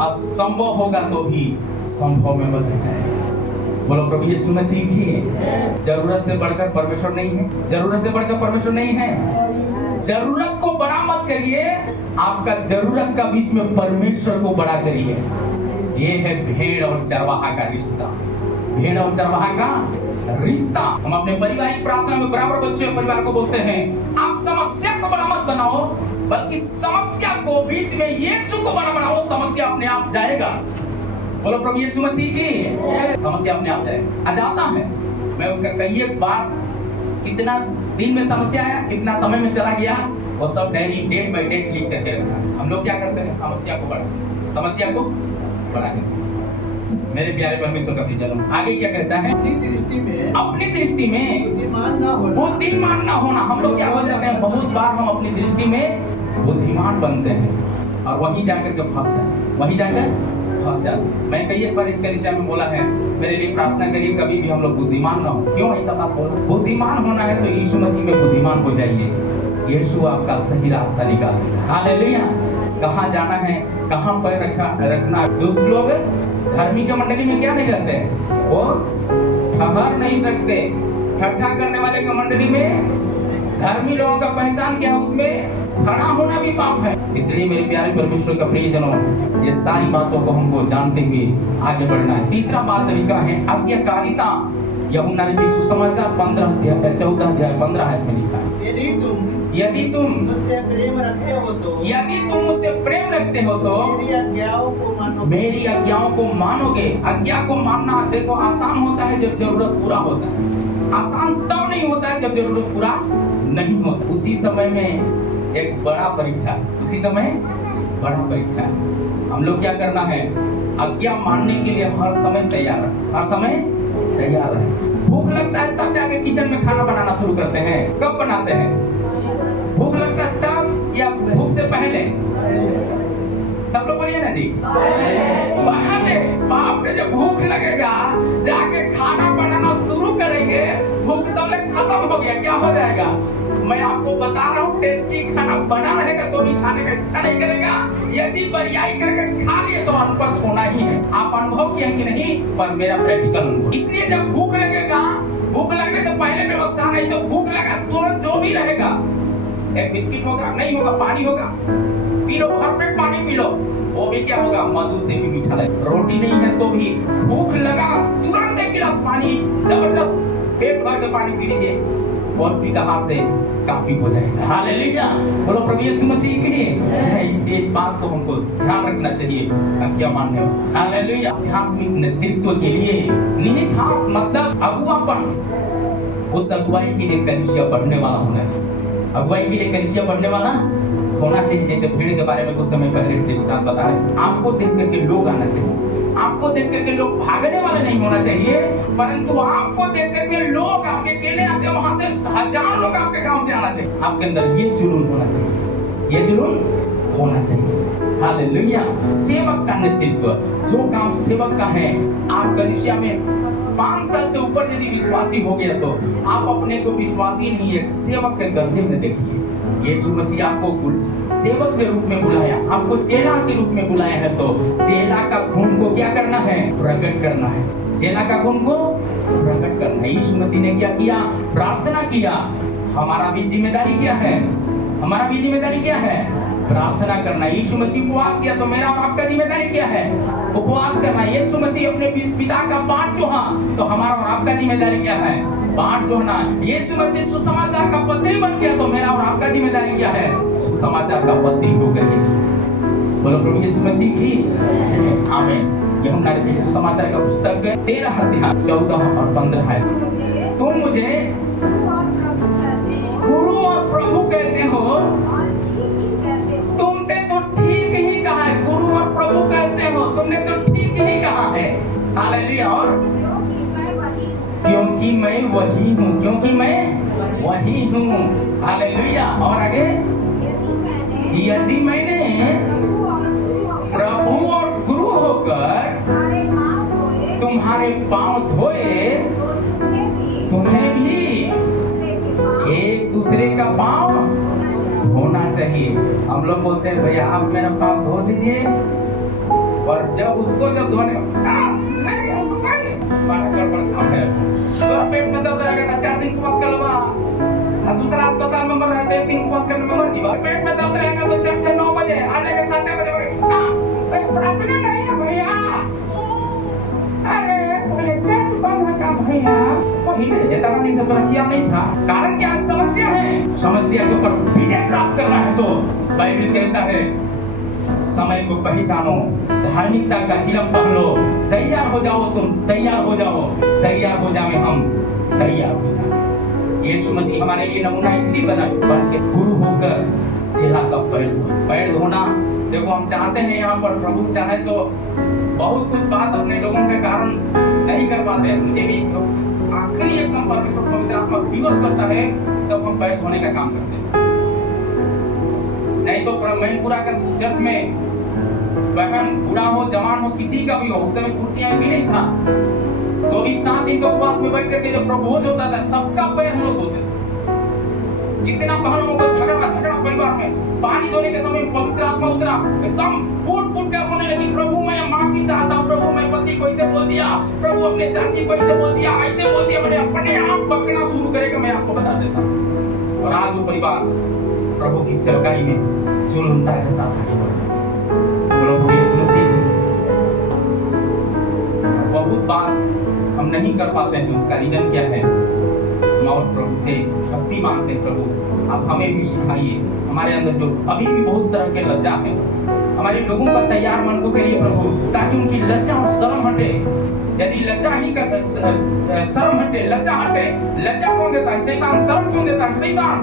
असंभव होगा तो भी संभव में बदल जाएगा। बोलो प्रभु यीशु मसीह की। जरूरत से बढ़कर परमेश्वर नहीं है, जरूरत से बढ़कर परमेश्वर नहीं है। जरूरत को बड़ा मत करिए, आपका जरूरत का बीच में परमेश्वर को बड़ा करिए। ये है भेड़ और चरवाहा का रिश्ता। भेड़ और चरवाहा का रिश्ता। हम अपने पारिवारिक प्रार्थना में बराबर बच्चे और परिवार को बोलते हैं आप समस्या को बड़ा मत बनाओ, बल्कि समस्या को बीच में यीशु को बड़ा बनाओ, समस्या अपने आप जाएगा। बोलो प्रभु यीशु मसीह की। समस्या अपने आप जाएगा। जाता है। मैं उसका कई एक बार कितना दिन में समस्या आया, कितना समय में चला गया, वो सब डायरी डेट बाय डेट लिख करके रखा। हम लोग क्या करते हैं? समस्या को बड़ा करते। मेरे प्यारे परमेश्वर का जन्म। आगे क्या कहता है? अपनी दृष्टि में बुद्धिमान ना होना। हम लोग क्या हो जाते हैं? बहुत बार हम अपनी दृष्टि में बुद्धिमान बनते हैं और वहीं जाकर के फंस जाते हैं। मैं कई बार इसके विषय में बोला है, मेरे लिए प्रार्थना करिए कभी भी हम लोग बुद्धिमान ना हो। क्यों ऐसा बात बोला? बुद्धिमान होना है तो यीशु मसीह में बुद्धिमान हो जाइए। यीशु आपका सही रास्ता निकाल देगा। हालेलुया। कहाँ जाना है, कहाँ पैर रखना। दुष्ट लोग धार्मिक मंडली में क्या नहीं रहते हैं? वो ठहर नहीं सकते। ठट्ठा करने वाले के मंडली में धर्मी लोगों का पहचान क्या है? उसमें खड़ा होना भी पाप है। इसलिए मेरे प्यारे परमेश्वर का प्रियजनों, ये सारी बातों को हमको जानते हुए आगे बढ़ना है। तीसरा बात लिखा है आज्ञाकारिता। यूहन्ना रचित सुसमाचार 14 अध्याय 15 आयत में लिखा है, यदि तुम मुझसे प्रेम रखते हो तो मेरी आज्ञाओं को मानोगे। आज्ञा को मानना देखो आसान होता है जब जरूरत पूरा होता है, आसान तब नहीं होता है जब जरूरत पूरा नहीं होता। उसी समय में एक बड़ा परीक्षा, उसी समय बड़ा परीक्षा है। हम लोग क्या करना है, आज्ञा मानने के लिए हर समय तैयार रहे, हर समय तैयार रहे। भूख लगता है तब जाके किचन में खाना बनाना शुरू करते हैं। कब बनाते हैं? भूख लगता है तब या भूख से पहले? सब लोग बोलिए ना जी, पहले। बाप रे, जब भूख लगेगा जाके खाना बनाना शुरू करेंगे, भूख तब तक खत्म हो गया, क्या हो जाएगा? मैं आपको बता रहा हूँ, टेस्टी खाना बना रहेगा तो भी खाने का इच्छा नहीं करेगा। यदि बरियाई करके खा लिए तो अनपक्ष होना ही है। आप अनुभव किए कि नहीं? पर मेरा प्रैक्टिकल अनुभव। इसलिए जब भूख लगेगा, भूख लगने से पहले व्यवस्था नहीं, तो भूख लगा तुरंत जो भी रहेगा, एक बिस्किट होगा, नहीं होगा पानी होगा, पी लो, भर पेट पानी पी लो। वो भी क्या होगा? मधु से भी मीठा लगेगा। रोटी नहीं है तो भी भूख लगा तुरंत एक गिलास पानी, जबरदस्त पेट भर के पानी पी लीजिए, पौष्टिक आहार से काफी हो जाएगा। हालेलुया, बोलो प्रभु यीशु मसीह की। इस बात को हमको ध्यान रखना चाहिए आज्ञा मानने में। हालेलुया, आध्यात्मिक नेतृत्व के लिए निहितार्थ मतलब अगुवापन। उस अगुवाई के लिए कलीसिया बढ़ने वाला होना चाहिए। अगुवाई के लिए कलीसिया बढ़ने वाला होना चाहिए। जैसे भीड़ के बारे में कुछ समय पहले दृष्टांत बता रहे, आपको देख करके लोग आना चाहिए। आपको देख करके लोग भागने वाले नहीं होना चाहिए, परंतु आपको देख करके लोग, आपके अकेले आते हैं वहां से 1000 लोग आपके गांव से आना चाहिए। आपके अंदर ये जुनून होना चाहिए, ये जुनून होना चाहिए। हालेलुया, सेवक का नेतृत्व, जो काम सेवक का है। आप कलीसिया में 5 साल से ऊपर यदि विश्वासी हो गया तो आप अपने को विश्वासी नहीं, एक सेवक के दर्जे में देखिए। यीशु मसीह आपको सेवक के रूप में बुलाया, आपको चेला के रूप में बुलाया है, तो चेला का गुण को क्या करना है? प्रकट करना है। चेला का गुण को प्रकट करना है। यीशु मसीह ने क्या किया? प्रार्थना किया। हमारा भी जिम्मेदारी क्या है? हमारा भी जिम्मेदारी क्या है? प्रार्थना करना। यीशु मसीह उपवास किया, तो मेरा और आपका जिम्मेदारी क्या है? उपवास करना। यीशु मसीह अपने पिता का बाट जोहा, तो हमारा और आपका जिम्मेदारी क्या है? बाट जोहना। यीशु मसीह सुसमाचार का पत्री बन गया, तो मेरा और आपका जिम्मेदारी क्या है? सुसमाचार का पत्री होकर के जीना। बोलो प्रभु यीशु मसीह की जय। आमीन। यूहन्ना रचित सुसमाचार का पुस्तक 13 अध्याय 14 और 15 है। तुम मुझे गुरु और प्रभु कहते हो, तुमने तो ठीक ही कहा है। गुरु और प्रभु कहते हो, तुमने तो ठीक ही कहा है। हालेलुया। और क्योंकि मैं वही हूँ, क्योंकि मैं वही हूँ। हालेलुया। और आगे, यदि मैंने प्रभु और गुरु होकर तुम्हारे पांव धोए, तुम्हें भी एक दूसरे का पांव धोना चाहिए। हम लोग बोलते हैं भैया आप मेरा पांव धो दीजिए, और जब उसको धोने तो पेट में दर्द रहेगा, 4 दिन उपवास कर लो। दूसरा अस्पताल में मर रहे थे, 1 दिन उपवास करने में मर जीवा। पेट में दर्द रहेगा तो 4 से 9 बजे आ जाएगा, 7 बजे प्रार्थना नहीं है भैया। अरे चर्च बंद है का भैया? पहले इतना दिन से तो किया नहीं था। कारण क्या? समस्या है। समस्या के ऊपर विजय प्राप्त करना है तो बाइबल कहता है समय को पहचानो, धार्मिकता का झिलम पहनो, तैयार हो जाओ। तुम तैयार हो जाओ, तैयार हो जाए, हम तैयार हो जाए। यीशु मसीह हमारे लिए नमूना इसलिए बन के गुरु होकर चेला का पैर धोना। देखो हम चाहते हैं यहाँ पर, प्रभु चाहे तो बहुत कुछ बात अपने लोगों के कारण नहीं कर पाते हैं। मुझे भी आखिरी एकदम परमेश्वर पवित्र आत्मा दिवस करता है तब हम पैर धोने का काम करते हैं। नहीं तो मैनपुरा का चर्च में बहन बूढ़ा हो जवान हो किसी का भी हो, उस समय कुर्सियां भी नहीं था, तो इस 7 दिन के उपवास में बैठ करके जब प्रभोज होता था सबका पैर हम लोग धोते। कितना बहनों को झगड़ा परिवार में, पानी धोने के समय पवित्र आत्मा उतरा, एकदम फूट कर रोने लगी, प्रभु मैं माफी चाहता हूँ, प्रभु मैं पति को ऐसे बोल दिया, प्रभु अपने चाची को ऐसे बोल दिया, ऐसे बोल दिया। मैंने अपने आप बकना शुरू करेगा, मैं आपको बता देता हूँ। और आज वो परिवार प्रभु की सेवकाई में जुलूनता के साथ आगे बढ़ रहे। प्रभु यीशु मसीह बहुत बात हम नहीं कर पाते हैं, उसका रीजन क्या है? हम और प्रभु से शक्ति मांगते हैं, प्रभु आप हमें भी सिखाइए। हमारे अंदर जो अभी भी बहुत तरह के लज्जा है, हमारे लोगों का तैयार मन को करिए प्रभु, ताकि उनकी लज्जा और शर्म हटे। यदि लज्जा ही का शर्म हटे, लज्जा हटे, लज्जा कौन देता है? शैतान। शर्म कौन देता है? शैतान।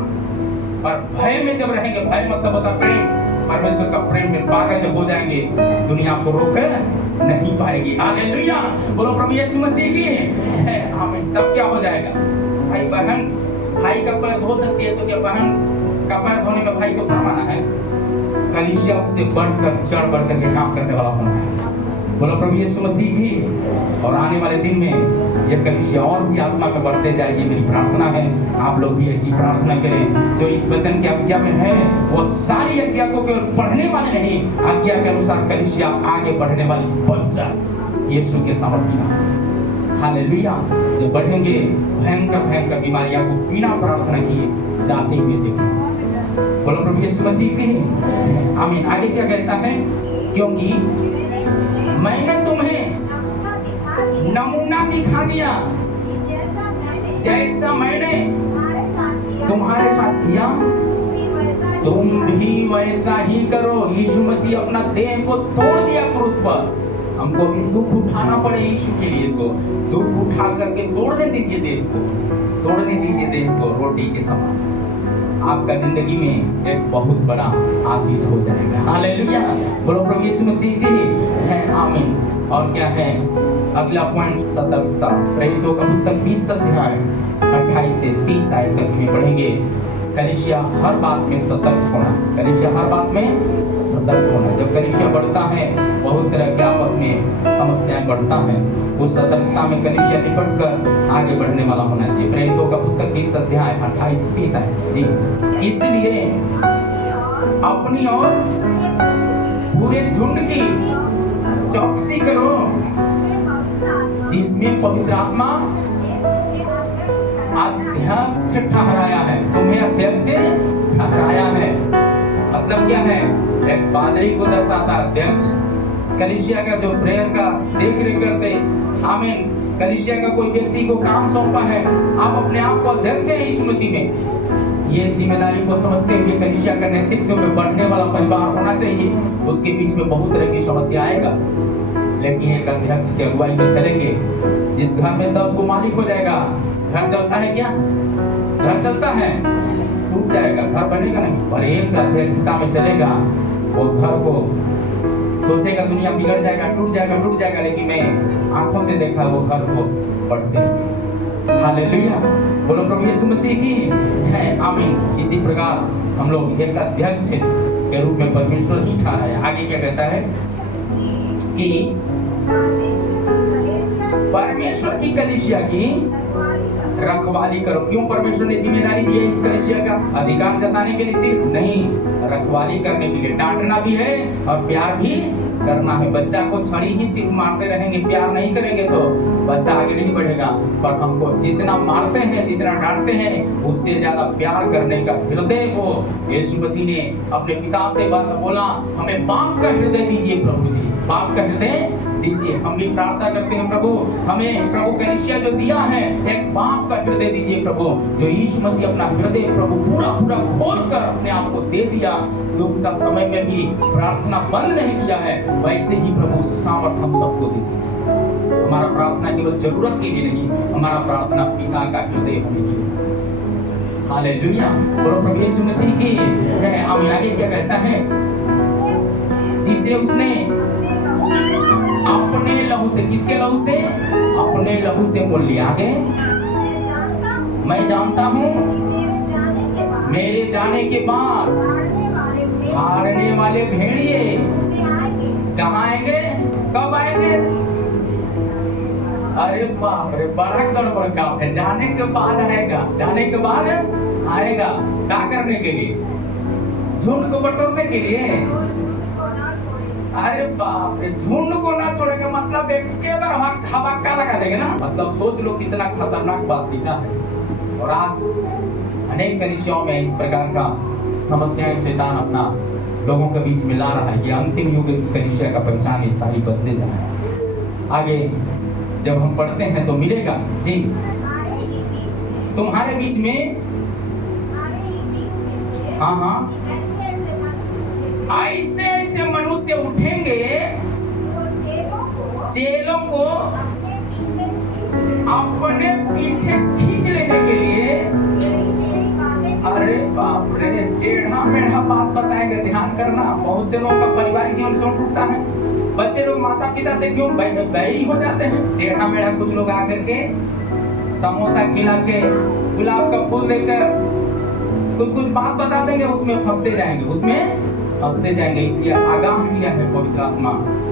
और भय में जब रहेंगे, भय मतलब होता प्रेम, परमेश्वर का प्रेम में पागल जब हो जाएंगे, दुनिया को रोक नहीं पाएगी। हालेलुया, बोलो प्रभु यीशु मसीह की आमीन। तब क्या हो जाएगा? भाई बहन भाई का पैर धो सकती है, तो क्या बहन का पैर धोने में भाई को शर्म आना है? कलीसिया उससे बढ़कर चढ़ बढ़कर के काम करने वाला होना है। बोलो प्रभु यीशु मसीह की। और आने वाले दिन में यह कलीसिया और भी आत्मा में बढ़ते जाएगी। मेरी प्रार्थना है आप लोग भी ऐसी प्रार्थना करें। जो इस वचन की आज्ञा में है वो सारी आज्ञा को केवल पढ़ने वाले नहीं, आज्ञा के अनुसार कलीसिया आगे बढ़ने वाली बन जाए यीशु के सामर्थ्य में। हालेलुया। जब बढ़ेंगे भयंकर भयंकर बीमारियां को बिना प्रार्थना किए जाते हुए देखें। बोलो प्रभु यीशु मसीह की आमीन। आगे क्या कहता है? क्योंकि मैंने तुम्हें नमूना दिखा दिया, जैसा मैंने तुम्हारे साथ किया तुम भी वैसा ही करो। यीशु मसीह अपना देह को तोड़ दिया क्रूस पर। हमको भी दुख उठाना पड़े यीशु के लिए, तो दुख उठा करके तोड़ने दीजिए देह को, तोड़ने दीजिए देह को रोटी के समान। आपका जिंदगी में एक बहुत बड़ा आशीष हो जाएगा। हालेलुया, बोलो प्रभु यीशु मसीह की है आमीन। और क्या है अगला पॉइंट? सतर्कता। प्रेरितों का पुस्तक 20 अध्याय 28 से 30 आयत तक में पढ़ेंगे। कलीसिया हर बात में सतर्क होना, कलीसिया हर बात में सतर्क होना। जब कलीसिया बढ़ता है बहुत तरह के आपस में समस्याएं बढ़ता है, उस सतर्कता में कलीसिया निपट कर आगे बढ़ने वाला होना चाहिए। प्रेरितों का पुस्तक 20 अध्याय 28 से 30 है जी। इसलिए अपनी और पूरे झुंड की चौकसी करो, जिसमें पवित्र आत्मा अध्यक्ष ठहराया है, तुम्हें अध्यक्ष ठहराया है। मतलब क्या है? एक पादरी को दर्शाता अध्यक्ष, कलीसिया का जो प्रेयर का देख रेख करते। आमीन। कलीसिया का कोई व्यक्ति को काम सौंपा है, आप अपने आप को अध्यक्ष हैं यीशु मसीह में। ये जिम्मेदारी को समझते हुए कलीसिया का नेतृत्व में बढ़ने वाला परिवार होना चाहिए। उसके बीच में बहुत तरह की समस्या आएगा, लेकिन एक अध्यक्ष की अगुवाई में चलेंगे। जिस घर में 10 को मालिक हो जाएगा, घर चलता है क्या? घर चलता है? टूट जाएगा, घर बनेगा नहीं। और एक अध्यक्षता में चलेगा, वो घर को सोचेगा दुनिया बिगड़ जाएगा, टूट जाएगा, लेकिन मैं आंखों से देखा वो घर को बढ़ते हुए। हालेलुया, बोलो प्रभु यीशु मसीह की जय आमीन। इसी प्रकार हम लोग एक अध्यक्ष के रूप में परमेश्वर ही ठहराया। आगे क्या कहता है कि परमेश्वर की कलीसिया की रखवाली करो। क्यों परमेश्वर ने जिम्मेदारी दी है इस कलीसिया का? अधिकार जताने के लिए सिर्फ नहीं, रखवाली करने के लिए। डांटना भी है और प्यार भी करना है। बच्चा को छड़ी ही सिर्फ मारते रहेंगे, प्यार नहीं करेंगे तो बच्चा आगे नहीं बढ़ेगा। पर हमको जितना मारते हैं, जितना डांटते हैं, उससे ज्यादा प्यार करने का हृदय वो यीशु मसीह ने अपने पिता से बात बोला, हमें बाप का हृदय दीजिए प्रभु जी, बाप का हृदय दीजिए। हम भी प्रार्थना करते हैं प्रभु, हमें प्रभु कलीसिया जो दिया है एक बाप का हृदय दीजिए प्रभु। जो यीशु मसीह अपना हृदय प्रभु पूरा खोल कर अपने आप को दे दिया, दुख का समय में भी प्रार्थना बंद नहीं किया है, वैसे ही प्रभु सामर्थ हम सबको दे दीजिए। हमारा प्रार्थना केवल जरूरत के लिए नहीं, हमारा प्रार्थना पिता का हृदय होने के लिए होना चाहिए। हालेलुया, बोलो प्रभु यीशु मसीह की जय आमीन। आगे क्या कहता है? जिसे उसने अपने लहू से, किसके लहू से? अपने लहू से मोल लिया। आगे मैं जानता हूँ मेरे जाने के बाद हारने वाले भेड़िए कहाँ आएंगे? कब आएंगे? अरे बाप रे, बड़ा गड़बड़ काम है। जाने के बाद आएगा, जाने के बाद आएगा। क्या करने के लिए? झुंड को बटोरने के लिए। अरे बाप रे, झुंड को ना छोड़ेगा मतलब एक बार हवा लगा देगा ना। मतलब सोच लो कितना खतरनाक बात लिखा है। और आज अनेक कलीसियाओं में इस प्रकार का समस्याएं शैतान अपना लोगों के बीच में ला रहा है। ये अंतिम युग की कलीसिया का पहचान ये सारी बदले जा रहा है। आगे जब हम पढ़ते हैं तो मिलेगा जी, तुम्हारे बीच में हाँ ऐसे ऐसे मनुष्य उठेंगे चेलों को अपने पीछे खींच लेने के लिए अरे बाप रे, टेढ़ा मेढ़ा बात बताएंगे, ध्यान करना। बहुत से लोगों का पारिवारिक जीवन क्यों टूटता है, बच्चे लोग माता पिता से क्यों बैरी हो जाते हैं। टेढ़ा मेढ़ा कुछ लोग आकर के समोसा खिला के, गुलाब का फूल देकर कुछ बात बता देंगे, उसमें फंसते जाएंगे। इसलिए आगाह किया है पवित्र आत्मा,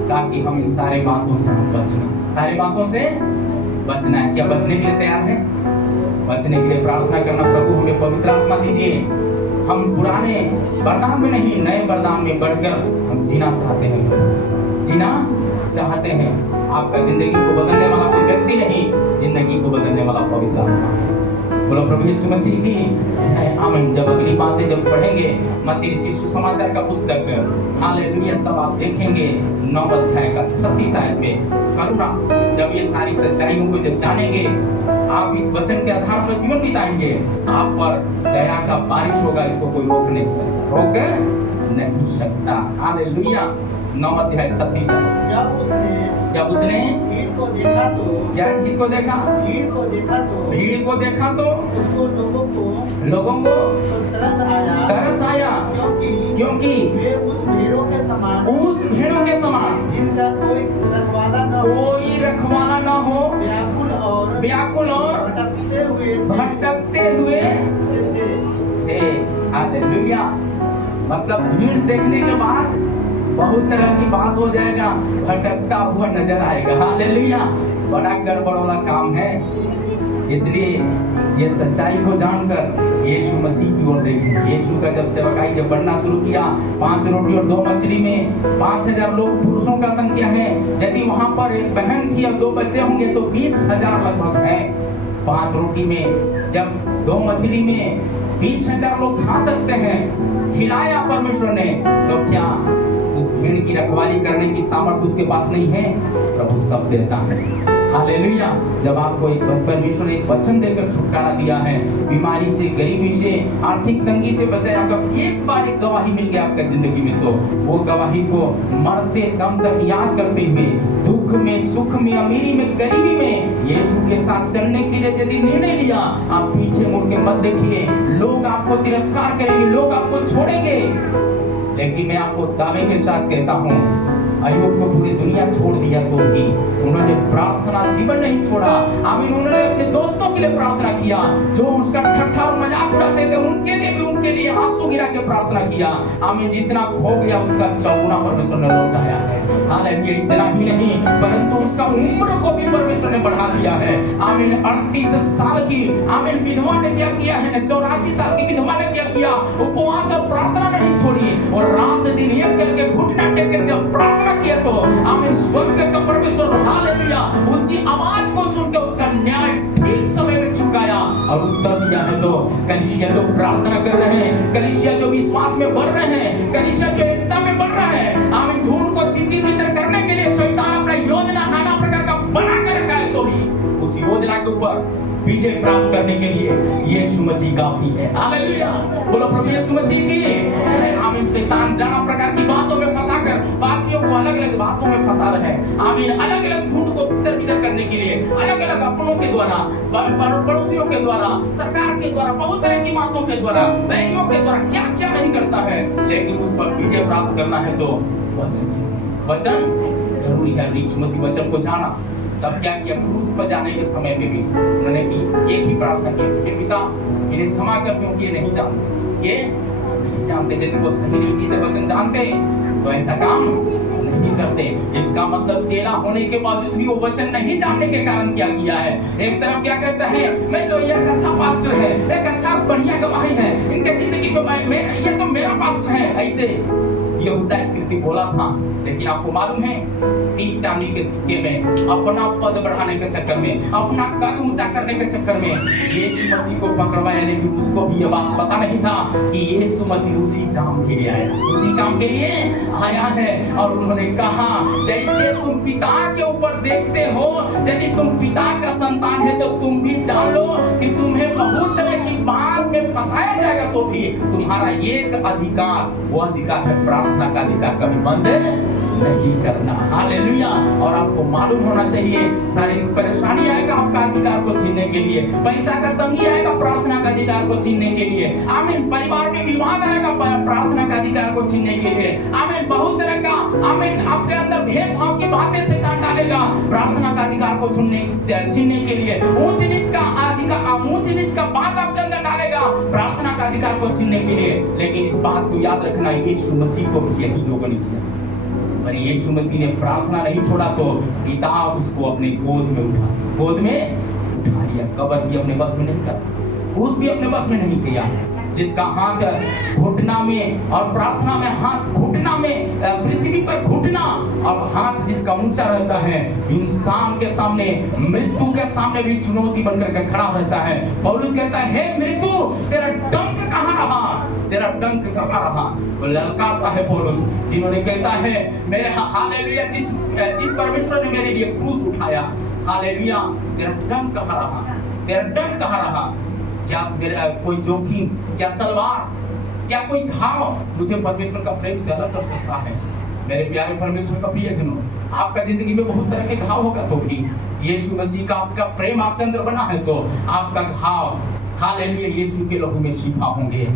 ताकि हम इन सारे बातों से सारे बातों से बचना है। क्या बचने के लिए तैयार है? बचने के लिए प्रार्थना करना, प्रभु हमें पवित्र आत्मा दीजिए। हम पुराने वरदान में नहीं, नए वरदान में बढ़कर हम जीना चाहते हैं। आपका जिंदगी को बदलने वाला कोई व्यक्ति नहीं, जिंदगी को बदलने वाला पवित्र आत्मा। बोलो प्रभु यीशु मसीह की जय, आमीन। जब अगली बातें जब पढ़ेंगे मत्ती रचित सुसमाचार का पुस्तक, हालेलुया, तब आप देखेंगे 9 अध्याय का 36 आयत में करुणा। जब ये सारी सच्चाइयों को जब जानेंगे, आप इस वचन के आधार पर जीवन बिताएंगे, आप पर दया का बारिश होगा, इसको कोई रोक नहीं सकता। हालेलुया। 9 अध्याय 36 आयत। जब उसने भीड़ को देखा तो, क्या किसको देखा? भीड़ को देखा तो उसको लोगों को तरस आया, क्योंकि वे उस भेड़ों के समान जिनका कोई रखवाला न हो, व्याकुल और भटकते हुए थे। हालेलुया। मतलब भीड़ देखने के बाद बहुत तरह की बात हो जाएगा, भटकता हुआ नजर आएगा। हालेलुया। बड़ा गड़बड़ वाला काम है। इसलिए ये सच्चाई को जानकर यीशु मसीह की ओर देखें। यीशु का जब सेवकाई जब बढ़ना शुरू किया, 5 रोटी और 2 मछली में 5000 लोग पुरुषों का संख्या है। यदि वहां पर एक बहन थी और 2 बच्चे होंगे तो 20,000 लगभग है। 5 रोटी में जब 2 मछली में 20,000 लोग खा सकते हैं, खिलाया परमेश्वर ने, तो क्या उस भीड़ की रखवाली करने की सामर्थ्य उसके पास नहीं है? प्रभु सब देता है। हालेलुया। जब आपको एक परमेश्वर ने एक वचन देकर छुटकारा दिया है, बीमारी से, गरीबी से, आर्थिक तंगी से बचाया, आपका एक बार एक गवाही मिल गया आपका जिंदगी में, तो वो गवाही को मरते दम तक याद करते हुए, दुख में, सुख में, अमीरी में, गरीबी में यीशु के साथ चलने के लिए यदि निर्णय लिया, आप पीछे मुड़ के मत देखिए। लोग आपको तिरस्कार करेंगे, लोग आपको छोड़ेंगे, लेकिन मैं आपको दावे के साथ कहता हूँ, अय्यूब को पूरी दुनिया छोड़ दिया तो भी उन्होंने प्रार्थना जीवन नहीं छोड़ा। आमीन। उन्होंने अपने दोस्तों के लिए प्रार्थना किया, जो उसका ठट्ठा और मजाक उड़ाते थे, उनके लिए आंसू गिरा के प्रार्थना किया। आमीन। जितना खो गया उसका चौगुना परमेश्वर ने लौटाया है। हालेलुया। इतना ही नहीं, परंतु उसका उम्र को भी परमेश्वर ने बढ़ा दिया है। आमीन। 38 साल की आमीन विधवा ने क्या किया है, 84 साल की विधवा ने क्या किया, उपवास और प्रार्थना नहीं छोड़ी, और रात दिन एक करके घुटना टेक कर जब प्रार्थना किया तो आमीन, स्वर्ग का परमेश्वर हालेलुया उसकी आवाज को सुनकर उसका न्याय ठीक समय में चुकाया और उत्तर दिया है। तो कलीसिया जो प्रार्थना कर रहे हैं, कलीसिया जो विश्वास में बढ़ रहे हैं, कलीसिया जो एकता में बढ़ रहा है, आमीन, झूठ को तितर करने के लिए शैतान अपना योजना नाना प्रकार का बना कर रखा है, तो भी उस योजना के ऊपर विजय प्राप्त करने के लिए यीशु मसीह काफी है। हालेलुया। बोलो प्रभु यीशु मसीह की। आमीन। शैतान नाना प्रकार की बातों में फंसाकर बातियों को अलग अलग बातों में फंसा रहे हैं। आमीन। अलग अलग झूठ को तितर बितर करने के लिए, अलग अलग अपनों के द्वारा, पड़ोसियों के द्वारा, सरकार के द्वारा, बहुत तरह की बातों के द्वारा, बैरियों के द्वारा क्या क्या नहीं करता है, लेकिन उस पर विजय प्राप्त करना है तो वचन जरूरी है। यीशु मसीह वचन को जाना, तब क्या किया, क्रूस पर जाने के समय में भी उन्होंने की एक ही प्रार्थना की, हे पिता इन्हें क्षमा कर, क्योंकि ये नहीं जानते। यदि वो सही रीति से वचन जानते तो ऐसा काम नहीं करते। इसका मतलब चेला होने के बावजूद भी वो वचन नहीं जानने के कारण क्या किया है। एक तरफ क्या कहता है, मैं तो एक अच्छा पास्टर है, एक अच्छा बढ़िया गवाही है, इनके जिंदगी में ये तो मेरा पास्टर है, ऐसे यहूदा स्क्रिप्ट बोला था। लेकिन आपको मालूम है, 30 चांदी के सिक्के में अपना पद बढ़ाने के चक्कर में, अपना कद ऊंचा करने के चक्कर में यीशु मसीह को पकड़वाया, लेकिन उसको भी ये बात पता नहीं था कि यीशु मसीह उसी काम के लिए आया है। और उन्होंने कहा, जैसे तुम पिता के ऊपर देखते हो, यदि तुम पिता का संतान है तो तुम भी जान लो कि तुम्हें बहुत तरह की बात में फंसाया जाएगा, तो भी तुम्हारा एक अधिकार, वो अधिकार है प्रार्थना का अधिकार, कभी बंद नहीं करना। हालेलुया। और आपको मालूम होना चाहिए शारीरिक परेशानी आएगा आपका अधिकार को छीनने के लिए, पैसा का तंगी आएगा प्रार्थना का अधिकार को छीनने के लिए, आमीन। परिवार में विवाद आएगा प्रार्थना का अधिकार को छीनने के लिए, आमीन। बहुत तरह का, आमीन, आपके अंदर भेदभाव की बातें शैतान डालेगा प्रार्थना का अधिकार को छीनने के लिए, ऊंच नीच का अधिकार, ऊंच नीच का बात आपके अंदर डालेगा प्रार्थना का अधिकार को छीनने के लिए। लेकिन इस बात को याद रखना, यीशु मसीह को भी यही लोगों ने किया। पर यीशु मसीह ने प्रार्थना नहीं छोड़ा तो पिता उसको अपने गोद में उठा लिया। कब्र भी अपने बस में नहीं कर, क्रूस भी अपने बस में नहीं किया। जिसका हाथ घुटना में और प्रार्थना में हाथ घुटना में, पृथ्वी पर घुटना और हाथ जिसका ऊंचा रहता है, इंसान के सामने, मृत्यु के सामने भी चुनौती बनकर के खड़ा रहता है। पौलुस कहता है, हे मृत्यु तेरा डंक कहाँ रहा, तेरा डंक कहाँ रहा। वो ललकारता है पौलुस, जिन्होंने कहता है मेरे, हालेलुया, जिस परमेश्वर ने मेरे लिए क्रूस उठाया, हालेलुया, तेरा डंक कहाँ रहा, तेरा डंक कहाँ रहा। क्या मेरा कोई जोखिम, क्या तलवार, क्या कोई घाव मुझे परमेश्वर का प्रेम से अलग कर सकता है। मेरे प्यारे परमेश्वर का प्रियजनों, आपका जिंदगी में बहुत तरह के घाव होगा, तो भी यीशु मसीह का आपका प्रेम आपके अंदर बना है तो आपका घाव, हालेलुया, यीशु के लहू में शिफा होंगे।